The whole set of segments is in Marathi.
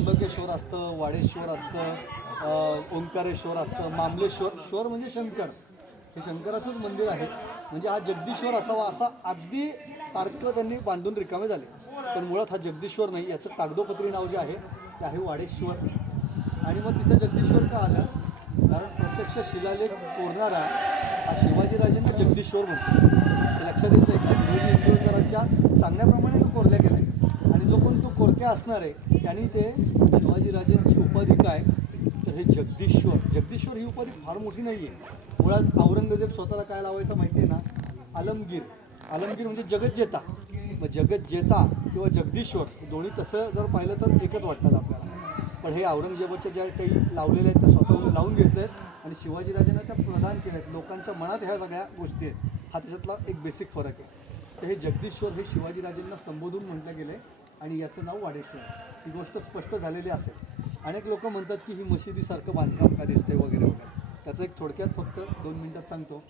त्र्यंबकेश्वर असतं, वाडेश्वर असतं, ओंकारेश्वर असतं, मामलेश्वर. श्वर म्हणजे शंकर, हे शंकराचंच मंदिर आहे. म्हणजे हा जगदीश्वर असावा असा अगदी तार्क त्यांनी बांधून रिकामे झाले. पण मुळात हा जगदीश्वर नाही, याचं कागदोपत्री नाव जे आहे ते आहे वाडेश्वर. आणि मग तिथं जगदीश्वर का आलं? कारण प्रत्यक्ष शिलालेख कोरणारा हा शिवाजीराजेंना जगदीश्वर म्हणतो. हे लक्षात येतं का? गुरुजी इंदोरकरांच्या सांगण्याप्रमाणे तो कोरल्या गेला आहे. आणि जो कोण तो कोरक्या असणार आहे त्यांनी ते शिवाजीराजेंची उपाधी काय, तर हे जगदीश्वर. जगदीश्वर ही उपाधी फार मोठी नाही आहे. मुळात औरंगजेब स्वतःला काय लावायचं माहिती आहे ना? आलमगीर. आलमगीर म्हणजे जगज्जेता. मग जगज्जेता किंवा जगदीश्वर दोन्ही तसं जर पाहिलं तर एकच वाटतात आपल्याला. पण हे औरंगजेबाच्या ज्या काही लावलेल्या आहेत त्या स्वतःहून लावून घेतल्या आहेत आणि शिवाजीराजांना त्या प्रदान केल्या आहेत. लोकांच्या मनात ह्या सगळ्या गोष्टी आहेत. हा त्याच्यातला एक बेसिक फरक आहे. तर हे जगदीश्वर हे शिवाजीराजेंना संबोधून म्हटलं गेले आणि याचं नाव वाडेश्वर. ही गोष्ट स्पष्ट झालेली असेल. अनेक लोक म्हणतात की ही मशिदीसारखं बांधकाम का दिसते वगैरे वगैरे. त्याचं एक थोडक्यात फक्त 2 मिनिटात सांगतो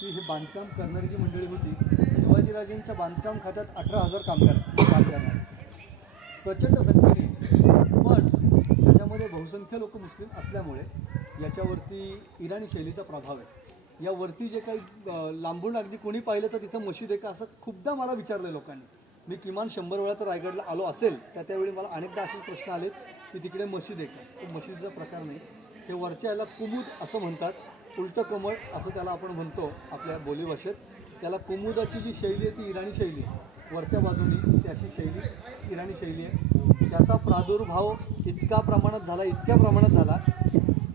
की हे बांधकाम करणारी जी मंडळी होती, शिवाजीराजेंच्या बांधकाम खात्यात 18,000 कामगार काम करणार, प्रचंड संख्येने. पण त्याच्यामध्ये बहुसंख्य लोक मुस्लिम असल्यामुळे याच्यावरती इराणी शैलीचा प्रभाव आहे. यावरती जे काही लांबून अगदी कोणी पाहिलं तर तिथं मशीद आहे का असं खूपदा मला विचारलं लोकांनी. मी किमान 100 वेळा तर रायगडला आलो असेल. त्यावेळी मला अनेकदा असेच प्रश्न आलेत की तिकडे मशीद आहे का? तो मशीदीचा प्रकार नाही. ते वरच्या याला कुमुद असं म्हणतात. उलटं कमळ असं त्याला आपण म्हणतो आपल्या बोलीभाषेत. त्याला कुमुदाची जी शैली आहे ती इराणी शैली आहे. वरच्या बाजूनी ती अशी शैली इराणी शैली आहे. त्याचा प्रादुर्भाव इतक्या प्रमाणात झाला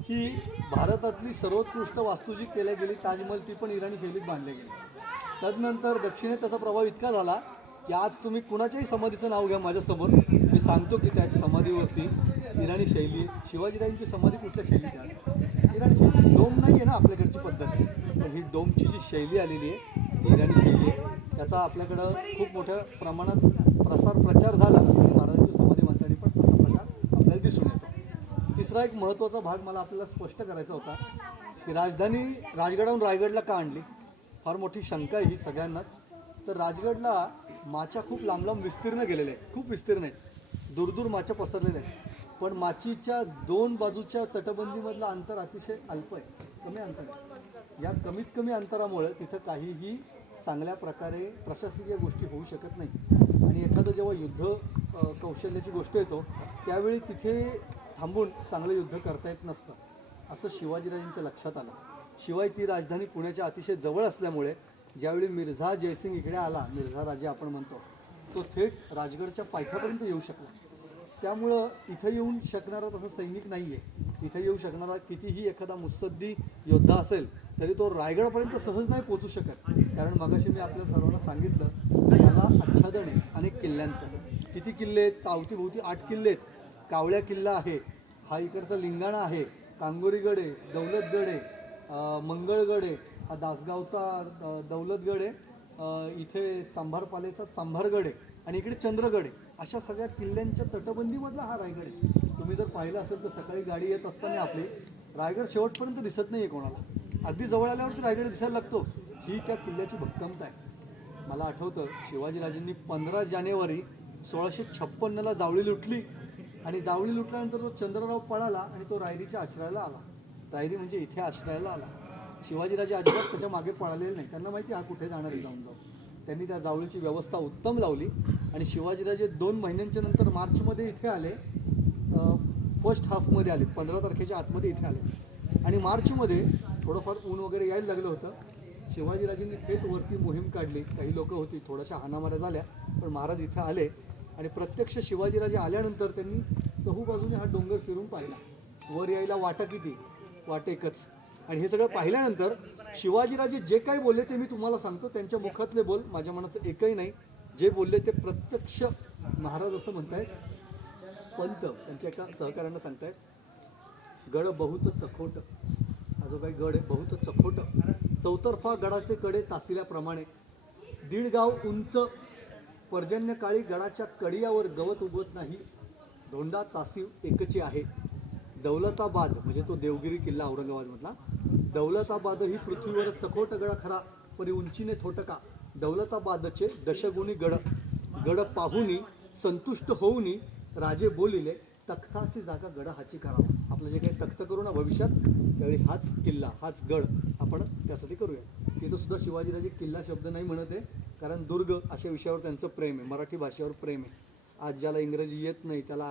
की भारतातली सर्वोत्कृष्ट वास्तू जी केल्या गेली ताजमहल ती पण इराणी शैलीत बांधली गेली. तदनंतर दक्षिणेत त्याचा प्रभाव इतका झाला की आज तुम्ही कुणाच्याही समाधीचं नाव घ्या माझ्यासमोर, मी सांगतो की त्या समाधीवरती इराणी शैली. शिवाजीराजांची समाधी कुठल्या शैलीत आहे? इराणी शैली. डोम नाही आहे ना आपल्याकडची पद्धत, पण ही डोमची जी शैली आलेली आहे ती इराणी शैली आहे. त्याचा आपल्याकडं खूप मोठ्या प्रमाणात प्रचार झाला. महाराजांची समाधी माणसांनी पण तसा प्रकार आपल्याला दिसून येतो. तिसरा एक महत्त्वाचा भाग मला आपल्याला स्पष्ट करायचा होता की राजधानी राजगडाहून रायगडला का आणली? फार मोठी शंका आहे ही सगळ्यांनाच. तर राजगडला माच्या खूप लांब लांब विस्तीर्ण गेलेल्या आहेत, खूप विस्तीर्ण आहेत, दूरदूर माच्या पसरलेल्या आहेत. पण माचीच्या 2 बाजूच्या तटबंदीमधलं अंतर अतिशय अल्प आहे, कमी अंतर आहे. या कमीत कमी अंतरामुळे तिथं काहीही चांगल्या प्रकारे प्रशासकीय गोष्टी होऊ शकत नाही. आणि एखादं जेव्हा युद्ध कौशल्याची गोष्ट येतो त्यावेळी तिथे थांबून चांगलं युद्ध करता येत नसतं, असं शिवाजीराजांच्या लक्षात आलं. शिवाय ती राजधानी पुण्याच्या अतिशय जवळ असल्यामुळे ज्यावेळी मिर्झा जयसिंग इकडे आला, मिर्झा राजे आपण म्हणतो, तो थेट राजगडच्या पायथ्यापर्यंत येऊ शकला. त्यामुळं इथं येऊन शकणारा तसा सैनिक नाही आहे. इथं येऊ शकणारा कितीही एखादा मुत्सद्दी योद्धा असेल तरी तो रायगडपर्यंत सहज नाही पोचू शकत. कारण मगाशी मी आपल्या सर्वांना सांगितलं याला आच्छादन आहे अनेक किल्ल्यांचं. किती किल्ले आहेत? अवतीभोवती 8 किल्ले आहेत. कावळ्या किल्ला आहे, हा इकडचा लिंगाणा आहे, कांगोरीगड आहे, दौलतगड आहे, मंगळगड आहे, हा दासगावचा दौलतगड आहे, इथे चांभारपालेचा चांभारगड आहे आणि इकडे चंद्रगड आहे. अशा सगळ्या किल्ल्यांच्या तटबंदीमधला हा रायगड आहे. तुम्ही जर पाहिलं असेल तर सकाळी गाडी येत असताना आपली रायगड शेवटपर्यंत दिसत नाही आहे कोणाला. अगदी जवळ आल्यावरती रायगड दिसायला लागतो. ही त्या किल्ल्याची भक्कमता आहे. मला आठवतं शिवाजीराजेंनी 15 जानेवारी 1656ला जावळी लुटली आणि जावळी लुटल्यानंतर तो चंद्रराव पळाला आणि तो रायरीच्या आश्रयाला आला. रायरी म्हणजे इथे आश्रयाला आला. शिवाजीराजे अजिबात त्याच्या मागे पळालेले नाही. त्यांना माहिती हा कुठे जाणार आहे जाऊन. त्यांनी त्या जावळीची व्यवस्था उत्तम लावली आणि शिवाजीराजे 2 महिन्यांच्या नंतर मार्चमध्ये इथे आले. फर्स्ट हाफमध्ये आले, 15 तारखेच्या आतमध्ये इथे आले आणि मार्चमध्ये थोडंफार ऊन वगैरे यायला लागलं होतं. शिवाजीराजेंनी थेट वरती मोहीम काढली. काही लोकं होती, थोड्याशा हाणामाऱ्या झाल्या, पण महाराज इथं आले आणि प्रत्यक्ष शिवाजीराजे आल्यानंतर त्यांनी चहूबाजूने हा डोंगर फिरून पाहिला. वर यायला वाटा किती? वाटेकच. आणि हे सगळं पाहिल्यानंतर शिवाजीराजे जे काही बोलले ते मी तुम्हाला सांगतो. त्यांच्या मुखातले बोल माझ्या मनाचं एकही नाही. जे बोलले ते प्रत्यक्ष महाराज असं म्हणतायत. पंत त्यांच्या एका सहकाऱ्यांना सांगतायत, गड बहुत चखोट. हा जो काही गड आहे बहुत चखोट. चौतर्फा गडाचे कडे तासिल्याप्रमाणे. 1.5 गाव उंच. पर्जन्यकाळी गडाच्या कडियावर गवत उगवत नाही. धोंडा तासीव एकची आहे. दौलताबाद म्हणजे तो देवगिरी किल्ला औरंगाबादमधला. दौलताबाद ही पृथ्वीवर चखोट गड खरा, परी उंचीने थोटका. दौलताबादचे दशगुणी गड. गड पाहुनी संतुष्ट होऊनी राजे बोलिले, तख्ताची जागा गड हाची करावा. आपलं जे काही तख्त करू ना भविष्यात, त्यावेळी हाच किल्ला, हाच गड आपण त्यासाठी करूया. तिथं सुद्धा शिवाजीराजे किल्ला शब्द नाही म्हणत आहे, कारण दुर्ग अशा विषयावर त्यांचं प्रेम आहे, मराठी भाषेवर प्रेम आहे. आज ज्याला इंग्रजी येत नाही त्याला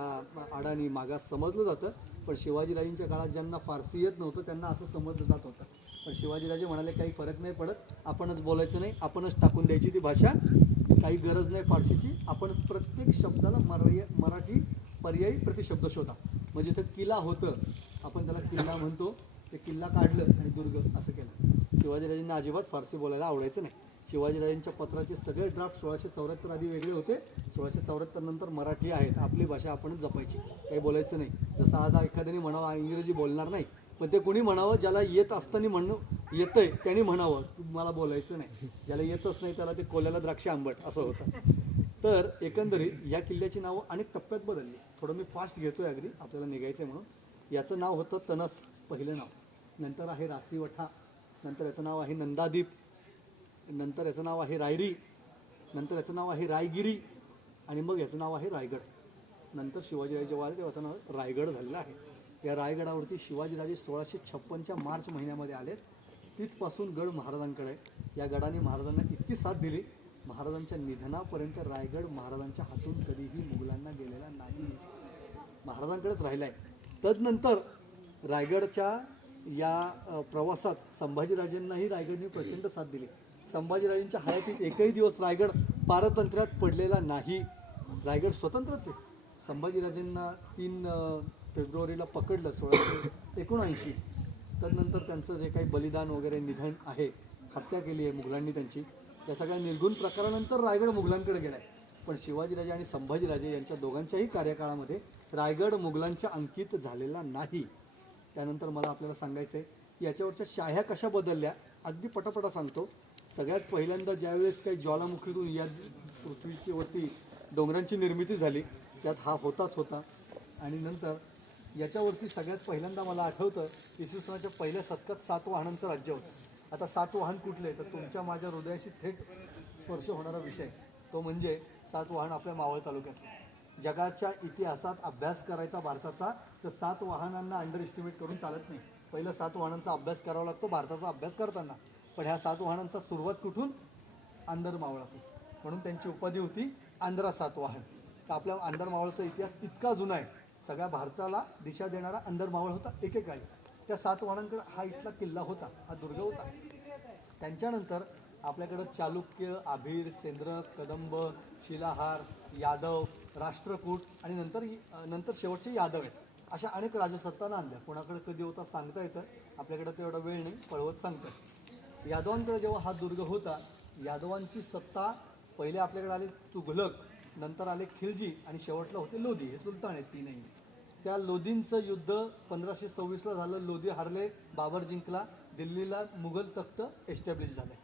अडाणी मागास समजलं जातं, पण शिवाजीराजेंच्या काळात ज्यांना फारसी येत नव्हतं त्यांना असं समजलं जात होतं. पण शिवाजीराजे म्हणाले काही फरक नाही पडत, आपणच बोलायचं नाही, आपणच टाकून द्यायची ती भाषा, काही गरज नाही फारसीची, आपण प्रत्येक शब्दाला मराठी पर्यायी प्रतिशब्द शोधा. म्हणजे इथं किल्ला होतं, आपण त्याला किल्ला म्हणतो, ते किल्ला काढलं आणि दुर्ग असं केलं. शिवाजीराजेंना अजिबात फारसी बोलायला आवडायचं नाही. शिवाजीराजेंच्या पत्राचे सगळे ड्राफ्ट 1674 आधी वेगळे होते, 1674 नंतर मराठी आहेत. आपली भाषा आपणच जपायची, काही बोलायचं नाही. जसं आज एखाद्याने म्हणावं इंग्रजी बोलणार नाही, पण ते कोणी म्हणावं ज्याला येत असताना म्हणणं येतंय त्यांनी म्हणावं मला बोलायचं नाही, ज्याला येतच नाही त्याला ते कोल्याला द्राक्ष आंबट असं होतं. तर एकंदरीत या किल्ल्याची नावं अनेक टप्प्यात बदलली. थोडं मी फास्ट घेतोय अगदी, आपल्याला निघायचं आहे म्हणून. याचं नाव होतं तनस, पहिलं नाव. नंतर आहे रासीवठा, नंतर याचं नाव आहे नंदादीप, नंतर याचं नाव आहे रायरी, नंतर याचं नाव आहे रायगिरी, आणि मग याचं नाव आहे रायगड. नंतर शिवाजीराजे जेव्हा आले तेव्हा याचं नाव रायगड झालेलं आहे. या रायगडावरती शिवाजीराजे 1656च्या मार्च महिन्यामध्ये आले. तिथपासून गड महाराजांकडे. या गडाने महाराजांना इतकी साथ दिली, महाराजांच्या निधनापर्यंत रायगड महाराजांच्या हातून कधीही मुघलांना गेलेला नाही, महाराजांकडेच राहिला आहे. तदनंतर रायगडच्या या प्रवासात संभाजीराजेंनाही रायगडने प्रचंड साथ दिली. संभाजीराजेंच्या हयातीत एकही दिवस रायगड पारतंत्र्यात पडलेला नाही. रायगड स्वतंत्रच आहे. संभाजीराजेंना 3 फेब्रुवारीला पकडलं 1679. तदनंतर त्यांचं जे काही बलिदान वगैरे निधन आहे, हत्या केली आहे मुघलांनी त्यांची, त्या सगळ्या निर्गुण प्रकारानंतर रायगड मुघलांकडे गेला आहे. पण शिवाजीराजे आणि संभाजीराजे यांच्या दोघांच्याही कार्यकाळामध्ये रायगड मुघलांच्या अंकित झालेला नाही. त्यानंतर मला आपल्याला सांगायचं आहे की याच्यावरच्या शाह्या कशा बदलल्या, अगदी पटापटा सांगतो. सगळ्यात पहिल्यांदा ज्यावेळेस काही ज्वालामुखीतून या पृथ्वीची वरती डोंगरांची निर्मिती झाली, त्यात हा होताच होता. आणि नंतर याच्यावरती सगळ्यात पहिल्यांदा मला आठवतं इसवी सनाच्या पहिल्या शतकात सातवाहनांचं राज्य होतं. आता सातवाहन कुठले, तर तुमच्या माझ्या हृदयाशी थेट स्पर्श होणारा विषय, तो म्हणजे सातवाहन आपल्या मावळ तालुक्यातले. जगाच्या इतिहासात अभ्यास करायचा भारताचा, तर सातवाहनांना अंडर एस्टिमेट करून चालत नाही. पहिलं सातवाहनांचा अभ्यास करावा लागतो भारताचा अभ्यास करताना. पण ह्या सातवाहनांचा सुरुवात कुठून, आंध्र मावळातून. म्हणून त्यांची उपाधी होती आंध्रा सातवाहन. तर आपल्या आंध्र मावळचा इतिहास इतका जुना आहे, सगळ्या भारताला दिशा देणारा आंध्र मावळ होता एकेकाळी. त्या सातवाहनांकडे हा इथला किल्ला होता, हा दुर्ग होता. त्यांच्यानंतर आपल्याकडं चालुक्य, आभीर, सेंद्र, कदंब, शिलाहार, यादव, राष्ट्रकूट आणि नंतर शेवटचे यादव आहेत. अशा अनेक राजसत्तांना आणल्या. कोणाकडे कधी होता सांगता येतं, आपल्याकडे तेवढा वेळ नाही, पळवत सांगतात. यादवांकडे जेव्हा हा दुर्ग होता, यादवांची सत्ता पहिले आपल्याकडे आले तुघलक, नंतर आले खिलजी आणि शेवटला होते लोधी. हे सुलतान आहेत तीनही. त्या लोधींचं युद्ध 1526ला झालं. लोधी हारले, बाबर जिंकला, दिल्लीला मुघल तख्त एस्टॅब्लिश झाले.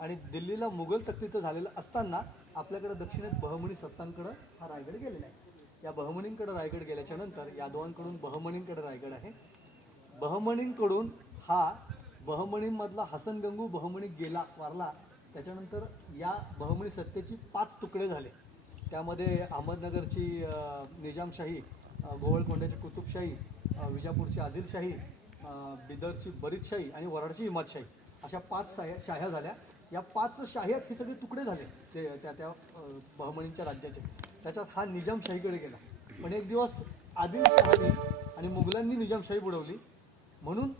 आणि दिल्लीला मुघल तख्तीचं झालेलं असताना आपल्याकडे दक्षिणेत बहमनी सत्तांकडं हा रायगड गेलेला आहे. या बहमनींकडे रायगड गेल्याच्या नंतर यादवांकडून बहमनींकडे रायगड आहे. बहमनींकडून हा बहमनींमधला हसन गंगू बहमनी गेला, वारला. त्याच्यानंतर या बहमनी सत्तेची 5 तुकडे झाले. त्यामध्ये अहमदनगरची निजामशाही, गोवळकोंड्याची कुतुबशाही, विजापूरची आदिलशाही, बिदरची बरीदशाही आणि वराडची इमादशाही, अशा 5 शाह्या झाल्या. या 5 शाह्यात हे सगळे तुकडे झाले ते त्या बहमनींच्या राज्याचे. त्याच्यात हा निजामशाहीकडे गेला. पण एक दिवस आदिलशहाने आणि मुघलांनी निजामशाही बुडवली, म्हणून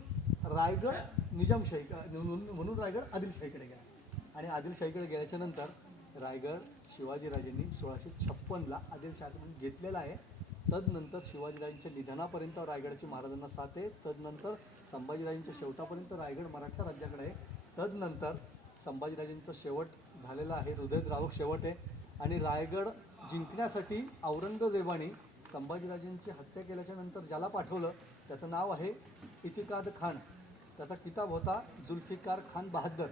रायगड निजामशाही म्हणून रायगड आदिलशाहीकडे गेला. आणि आदिलशाहीकडे गेल्याच्या नंतर रायगड शिवाजीराजेंनी 1656ला आदिलशाही घेतलेला आहे. तदनंतर शिवाजीराजांच्या निधनापर्यंत रायगडची महाराजांना साथ आहे. तदनंतर संभाजीराजांच्या शेवटापर्यंत रायगड मराठा राज्याकडे आहे. तदनंतर संभाजीराजांचं शेवट झालेला आहे, हृदयद्रावक शेवट आहे. आणि रायगड जिंकण्यासाठी औरंगजेबाने संभाजीराजांची हत्या केल्याच्या नंतर ज्याला पाठवलं त्याचं नाव आहे इतिकाद खान. त्याचा किताब होता जुल्फिकार खान बहादर.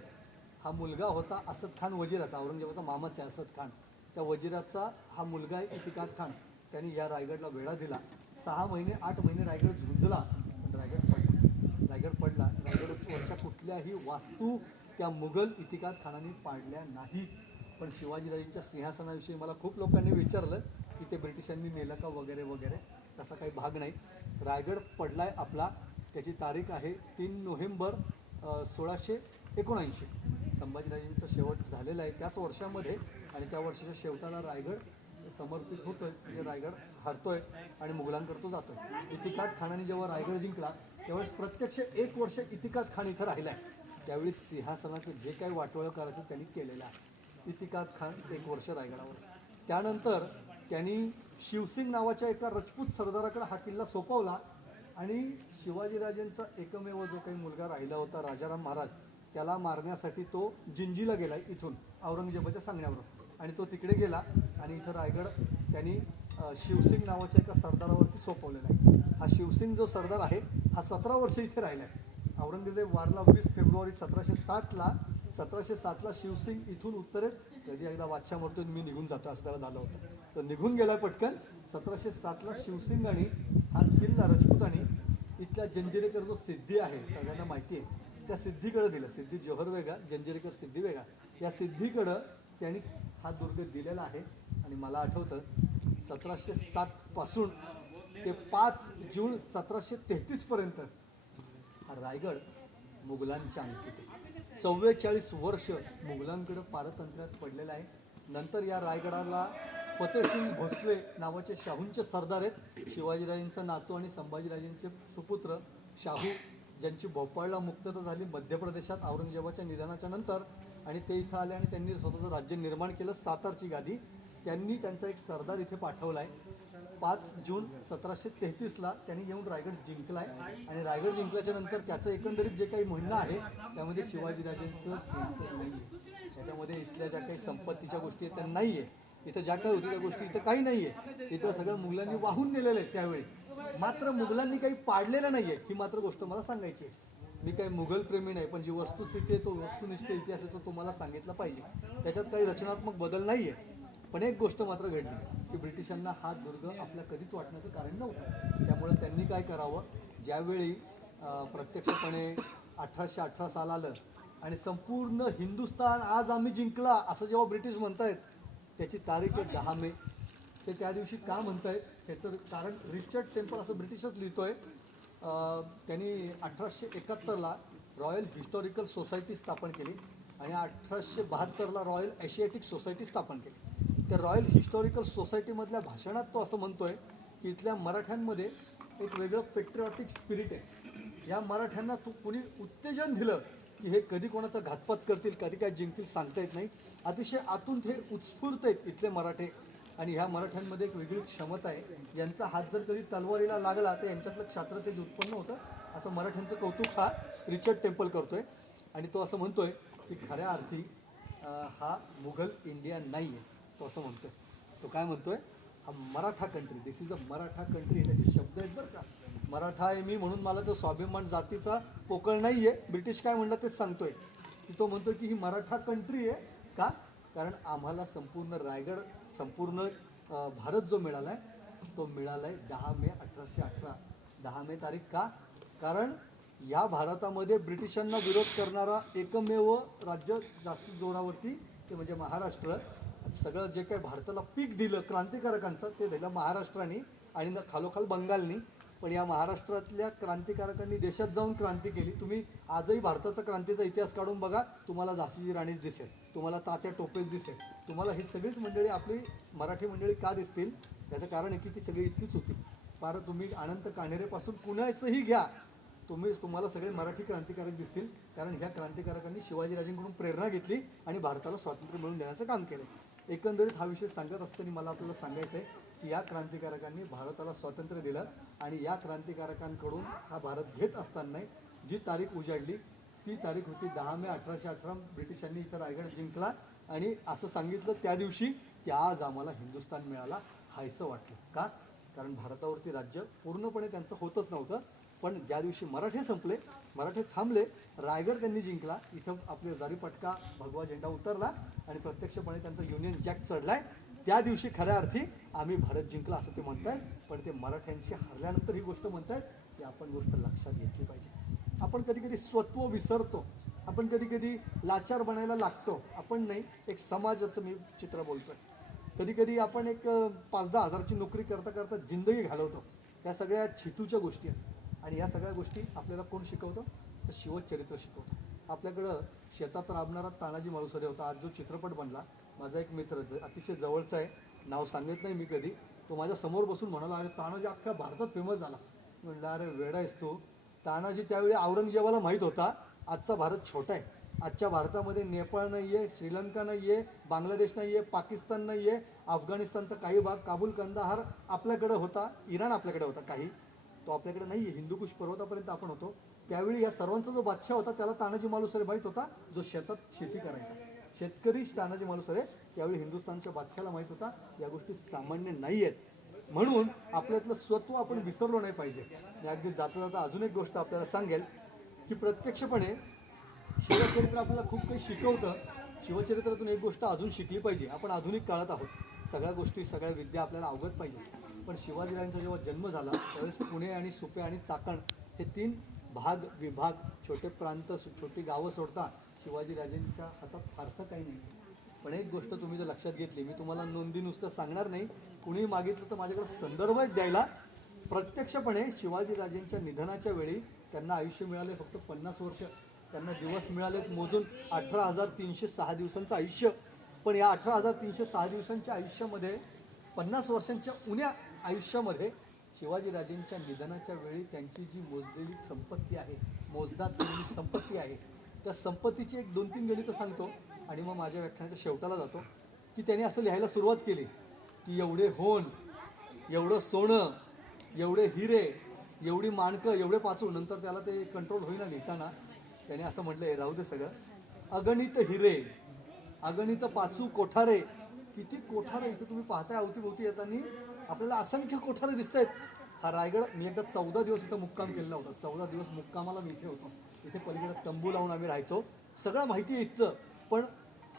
हा मुलगा होता असद खान वजीराचा, औरंगजेबाचा मामाच आहे असद खान. त्या वजीराचा हा मुलगा आहे इतिकाद खान. त्यांनी या रायगडला वेढा दिला. 6 महिने 8 महिने रायगड झुंजला, पण रायगड पडला. रायगडवरच्या कुठल्याही वास्तू त्या मुघल इतिकाद खानाने पाडल्या नाहीत. पण शिवाजीराजांच्या सिंहासनाविषयी मला खूप लोकांनी विचारलं की ते ब्रिटिशांनी नेलं का वगैरे वगैरे. तसा काही भाग नाही. रायगड पडलाय आपला. त्याची तारीख आहे 3 नोव्हेंबर 1679. संभाजीराजेंचं शेवट झालेलं आहे त्याच वर्षामध्ये आणि त्या वर्षाच्या शेवटाला रायगड समर्पित होतोय, म्हणजे रायगड हरतोय आणि मुघलांकडे तो जातोय. इतिकाद खानाने जेव्हा रायगड जिंकला त्यावेळेस प्रत्यक्ष 1 वर्ष इतिकाद खान इथं राहिला आहे. त्यावेळी सिंहासनाचं जे काही वाटोळं करायचं त्यांनी केलेलं आहे. इतिकाद खान 1 वर्ष रायगडावर. त्यानंतर त्यांनी शिवसिंग नावाच्या एका राजपूत सरदाराकडे हा किल्ला सोपवला आणि शिवाजीराजेंचा एकमेव जो काही मुलगा राहिला होता राजाराम महाराज, त्याला मारण्यासाठी तो जिंजीला गेला इथून औरंगजेबाच्या सांगण्यावर आणि तो तिकडे गेला आणि इथं रायगड त्यांनी शिवसिंग नावाच्या एका सरदारावरती सोपवलेला आहे. हा शिवसिंग जो सरदार आहे हा 17 वर्ष इथे राहिला आहे. औरंगजेब वारला 20 फेब्रुवारी 1707ला शिवसिंग इथून उत्तरेत कधी एकदा बादशाह मरतो मी निघून जातो असं त्याला झालं होतं, तर निघून गेला पटकन. 1707ला शिवसिंगांनी हा किल्ला राजपूतांनी इथल्या जंजिरेकर जो सिद्धी आहे सगळ्यांना माहिती आहे त्या सिद्धीकडे दिलं. सिद्धी जोहर वेगळा, जंजिरेकर सिद्धी वेगळा. या सिद्धीकडं त्यांनी हा दुर्ग दिलेला आहे आणि मला आठवतं 1707 पासून ते 5 जून 1733 पर्यंत हा रायगड मुघलांच्या अंकित आहे. 44 वर्ष मुघलांकडे पारतंत्र्यात पडलेला आहे. नंतर या रायगडाला फतेसिंग भोसले नावाचे शाहूंचे सरदार आहेत. शिवाजीराजेंचा नातू आणि संभाजीराजेंचे सुपुत्र शाहू, ज्यांची भोपाळला मुक्तता झाली मध्य प्रदेशात औरंगजेबाच्या निधनाच्या नंतर, आणि ते इथं आले आणि त्यांनी स्वतःचं राज्य निर्माण केलं, सातारची गादी. त्यांनी त्यांचा एक सरदार इथे पाठवला आहे. 5 जून 1733ला त्यांनी येऊन रायगड जिंकला आहे आणि रायगड जिंकल्याच्या नंतर त्याचं एकंदरीत जे काही म्हणणं आहे त्यामध्ये शिवाजीराजेंचं नाही आहे. त्याच्यामध्ये इथल्या ज्या काही संपत्तीच्या गोष्टी आहेत त्या नाही आहे. इथं ज्या काही होती त्या गोष्टी इथं काही नाही आहे. इथं सगळं मुघलांनी वाहून नेलेलं आहे त्यावेळी. मात्र मुघलांनी काही पाडलेलं नाही आहे, ही मात्र गोष्ट मला सांगायची आहे. मी काही मुघल प्रेमी नाही, पण जी वस्तुस्थिती आहे तो वस्तुनिष्ठ इतिहास आहे तो तुम्हाला सांगितला पाहिजे. त्याच्यात काही रचनात्मक बदल नाही आहे. पण एक गोष्ट मात्र घडली की ब्रिटिशांना हा दुर्ग आपल्या कधीच वाटण्याचं कारण नव्हतं. त्यामुळे त्यांनी काय करावं, ज्यावेळी प्रत्यक्षपणे 1818 साल आलं आणि संपूर्ण हिंदुस्थान आज आम्ही जिंकला असं जेव्हा ब्रिटिश म्हणतायत, त्याची तारीख आहे 10 मे. ते त्या दिवशी का म्हणतायत त्याचं कारण रिचर्ड टेम्पल असं ब्रिटिशच लिहितोय. त्यांनी 1871ला रॉयल हिस्टॉरिकल सोसायटी स्थापन केली आणि 1872ला रॉयल एशियाटिक सोसायटी स्थापन केली. त्या रॉयल हिस्टॉरिकल सोसायटीमधल्या भाषणात तो असं म्हणतोय की इथल्या मराठ्यांमध्ये एक वेगळं पेट्रिऑटिक स्पिरिट आहे. या मराठ्यांना कुणी उत्तेजन दिलं की हे कधी कोणाचा घातपात करतील, कधी काय जिंकतील सांगता येत नाही. अतिशय आतून हे उत्स्फूर्त आहेत इथले मराठे आणि ह्या मराठ्यांमध्ये एक वेगळी क्षमता आहे. यांचा हात जर कधी तलवारीला लागला तर यांच्यातलं क्षात्रतेज उत्पन्न होतं असं मराठ्यांचं कौतुक हा रिचर्ड टेम्पल करतोय. आणि तो असं म्हणतोय की खऱ्या अर्थी हा मुघल इंडिया नाही आहे. तो असं म्हणतोय. तो काय म्हणतोय, हा Maratha country, this is a Maratha country. त्याचे शब्द आहेत बरं का. मराठा आहे मी म्हणून मला तो स्वाभिमान जातीचा पोकळ नाही आहे. ब्रिटिश काय म्हणलं तेच सांगतोय की तो म्हणतोय की ही मराठा कंट्री आहे. का? कारण आम्हाला संपूर्ण रायगड, संपूर्ण भारत जो मिळाला आहे तो मिळाला आहे 10 मे 1818. 10 मे तारीख का? कारण या भारतामध्ये ब्रिटिशांना विरोध करणारा एकमेव राज्य जास्त जोरावरती ते म्हणजे महाराष्ट्र. सगळं जे काही भारताला पीक दिलं क्रांतिकारकांचं ते दिलं महाराष्ट्राने आणि खालोखाल बंगालनी. पण या महाराष्ट्रातल्या क्रांतिकारकांनी देशात जाऊन क्रांती केली. तुम्ही आजही भारताचा क्रांतीचा इतिहास काढून बघा, तुम्हाला झाशीची राणीच दिसेल, तुम्हाला तात्या टोपेच दिसेल, तुम्हाला ही सगळीच मंडळी आपली मराठी मंडळी का दिसतील, त्याचं कारण आहे की ती सगळी इतकीच होती. फार तुम्ही अनंत कान्हेरेपासून कुणाचंही घ्या, तुम्हाला सगळे मराठी क्रांतिकारक दिसतील. कारण ह्या क्रांतिकारकांनी शिवाजीराजेंकडून प्रेरणा घेतली आणि भारताला स्वातंत्र्य मिळवून देण्याचं काम केलं. एकंदरीत हा विषय सांगत असताना मला आपल्याला सांगायचं आहे की या क्रांतिकारकांनी भारताला स्वातंत्र्य दिलं आणि या क्रांतिकारकांकडून हा भारत घेत असताना जी तारीख उजाडली ती तारीख होती 10 मे 1818. ब्रिटिशांनी इथं रायगड जिंकला आणि असं सांगितलं त्या दिवशी की आज आम्हाला हिंदुस्थान मिळाला हायसं वाटलं. का? कारण भारतावरती राज्य पूर्णपणे त्यांचं होतच नव्हतं. पण ज्या दिवशी मराठे संपले, मराठे थांबले, रायगड त्यांनी जिंकला, इथं आपले जारीपटका भगवा झेंडा उतरला आणि प्रत्यक्षपणे त्यांचा युनियन जॅक चढलाय, त्या दिवशी खऱ्या अर्थी आम्ही भारत जिंकला असं ते म्हणतायत. पण ते मराठ्यांशी हरल्यानंतर ही गोष्ट म्हणतायत की आपण गोष्ट लक्षात घेतली पाहिजे. आपण कधी कधी स्वत्व विसरतो, आपण कधी कधी लाचार बनायला लागतो. आपण नाही, एक समाजाचं मी चित्र बोलतोय. कधी कधी आपण एक 5-10 हजारची नोकरी करता करता जिंदगी घालवतो. या सगळ्या छितूच्या गोष्टी आहेत. आणि या सगळ्या गोष्टी आपल्याला कोण शिकवतं? तर शिवचरित्र शिकवतं. आपल्याकडं शेतात राबणारा तानाजी मालुसरे होता. आज जो चित्रपट बनला, माझा एक मित्र अतिशय जवळचा आहे, नाव सांगत नाही मी कधी, तो माझ्या समोर बसून म्हणाला, अरे तानाजी अख्ख्या भारतात फेमस झाला. म्हणलं अरे वेडा आहेस तू. तानाजी त्यावेळी औरंगजेबाला माहीत होता आजचा भारत छोटा आहे. आजच्या भारतामध्ये नेपाळ नाही आहे, श्रीलंका नाही आहे, बांगलादेश नाही आहे, पाकिस्तान नाही आहे, अफगाणिस्तानचा काही भाग, काबूल कंदाहार आपल्याकडे होता, इराण आपल्याकडे होता काही, तो आपल्याकडे नाही आहे. हिंदुकुश पर्वतापर्यंत आपण होतो. त्यावेळी या सर्वांचा जो बादशाह होता त्याला तानाजी मालुसरे माहीत होता, जो शेतात शेती करायचा. शेतकरी तानाजी मालुसरे त्यावेळी हिंदुस्थानच्या बादशाहाला माहीत होता. या गोष्टी सामान्य नाही आहेत. म्हणून आपल्यातलं स्वत्व आपण विसरलो नाही पाहिजे. मी अगदी जाता जाता अजून एक गोष्ट आपल्याला सांगेल की प्रत्यक्षपणे शिवचरित्र आपल्याला खूप काही शिकवतं. शिवचरित्रातून एक गोष्ट अजून शिकली पाहिजे. आपण आधुनिक काळात आहोत, सगळ्या गोष्टी सगळ्या विद्या आपल्याला अवगत पाहिजे. पण शिवाजीराजांचा जेव्हा जन्म झाला त्यावेळेस पुणे आणि सुपे आणि चाकण हे 3 भाग विभाग, छोटे प्रांत, छोटी गावं सोडता शिवाजीराजांच्या हातात फारसं काही नाही. पण एक गोष्ट तुम्ही जर लक्षात घेतली, मी तुम्हाला नोंदी नुसतं सांगणार नाही, कुणी मागितलं तर माझ्याकडे संदर्भ द्यायला. प्रत्यक्षपणे शिवाजीराजांच्या निधनाच्या वेळी त्यांना आयुष्य मिळाले फक्त 50 वर्ष. त्यांना दिवस मिळालेत मोजून 18,306 दिवसांचं आयुष्य. पण या 18,306 दिवसांच्या आयुष्यामध्ये 50 वर्षांच्या उण्या आयुष्यामध्ये शिवाजीराजेंच्या निधनाच्या वेळी त्यांची जी मोजलेली संपत्ती आहे, मोजदाद केलेली संपत्ती आहे, त्या संपत्तीची एक 2-3 गणितं सांगतो आणि मग माझ्या व्याख्यानाच्या शेवटाला जातो. की त्यांनी असं लिहायला सुरुवात केली की एवढे होन, एवढं सोनं, एवढे हिरे, एवढी माणकं, एवढे पाचू. नंतर त्याला ते कंट्रोल होईना लिहिताना त्याने असं म्हटलं, राहू दे सगळं, अगणित हिरे, अगणित पाचू कोठारे. किती कोठारे इथे तुम्ही पाहताय. अवतीभोवती येताना आपल्याला असंख्य कोठारे दिसत आहेत. हा रायगड, मी एकदा 14 दिवस इथं मुक्काम केलेला होता. 14 दिवस मुक्कामाला मी इथे होतो. इथे पलीकडे तंबू लावून आम्ही राहायचो. सगळं माहिती आहे इथं. पण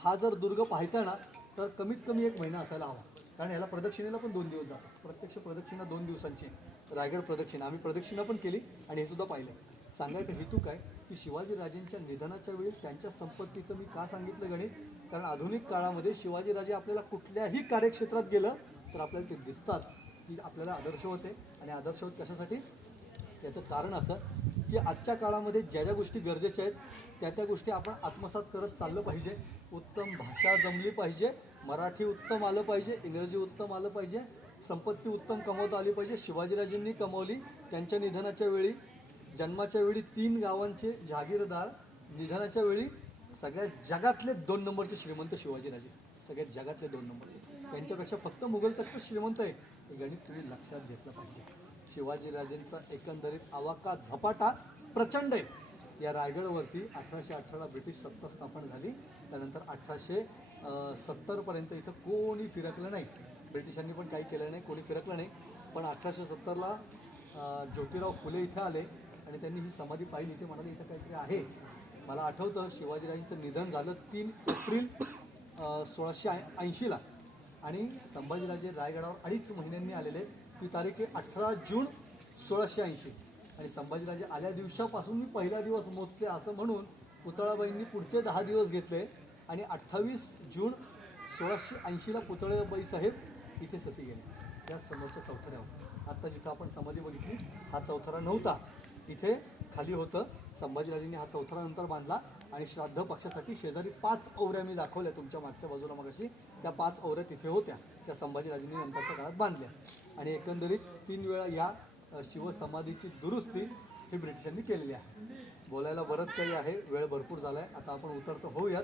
हा जर दुर्ग पाहायचा ना तर कमीत कमी 1 महिना असायला हवा. कारण याला प्रदक्षिणेला पण 2 दिवस जातात. प्रत्यक्ष प्रदक्षिणा 2 दिवसांची, रायगड प्रदक्षिणा. आम्ही प्रदक्षिणा पण केली आणि हे सुद्धा पाहिलं. सांगायचं हेतू काय की शिवाजीराजेंच्या निधनाच्या वेळी त्यांच्या संपत्तीचं मी का सांगितलं गणित? कारण आधुनिक काळामध्ये शिवाजीराजे आपल्याला कुठल्याही कार्यक्षेत्रात गेलं तर आपल्याला ते दिसतात की आपल्याला आदर्श होते. आणि आदर्श होत कशासाठी? याचं कारण असं की आजच्या काळामध्ये ज्या ज्या गोष्टी गरजेच्या आहेत त्या गोष्टी आपण आत्मसात करत चाललं पाहिजे. उत्तम भाषा जमली पाहिजे, मराठी उत्तम आलं पाहिजे, इंग्रजी उत्तम आलं पाहिजे, संपत्ती उत्तम कमवता आली पाहिजे. शिवाजीराजेंनी कमवली. त्यांच्या निधनाच्या वेळी, जन्माच्या वेळी 3 गावांचे जहागीरदार, निधनाच्या वेळी सगळ्या जगातले 2 नंबरचे श्रीमंत शिवाजीराजे, सगळ्यात जगातले 2 नंबरचे. त्यांच्यापेक्षा फक्त मुघल तख्त श्रीमंत आहे. हे गणित तुम्ही लक्षात घेतलं पाहिजे. शिवाजीराजेंचा एकंदरीत आवाका झपाटा प्रचंड आहे. या रायगडवरती 1818ला ब्रिटिश सत्ता स्थापन झाली. त्यानंतर 1870पर्यंत इथं कोणी फिरकलं नाही. ब्रिटिशांनी पण काही केलं नाही, कोणी फिरकलं नाही. पण 1870ला ज्योतिराव फुले इथं आले आणि त्यांनी ही समाधी पाहिली. ते म्हणाले इथं काहीतरी आहे. मला आठवतं शिवाजीराजांचं निधन झालं 3 एप्रिल 1680ला आणि संभाजीराजे रायगडावर 2.5 महिन्यांनी आलेले. ती तारीख आहे 18 जून 1680. आणि संभाजीराजे आल्या दिवसापासून मी पहिला दिवस मोजते असं म्हणून पुतळाबाईंनी पुढचे 10 दिवस घेतले आणि 28 जून 1680ला पुतळाबाई साहेब इथे सती गेले. त्याच समोरच्या चौथऱ्यावर. आत्ता जिथं आपण समाधी बघितली हा चौथरा नव्हता. इथे खाली होतं. संभाजीराजेंनी हा चौथरा नंतर बांधला आणि श्राद्ध पक्षासाठी शेजारी 5 ओवऱ्या मी दाखवल्या तुमच्या मागच्या बाजूला मगाशी. त्या 5 ओवऱ्या तिथे होत्या. त्या संभाजीराजेंनी नंतरच्या काळात बांधल्या. आणि एकंदरीत 3 वेळा या शिवसमाधीची दुरुस्ती ही ब्रिटिशांनी केलेली आहे. बोलायला बरंच काही आहे, वेळ भरपूर झाला आहे. आता आपण उतरतो होऊयात.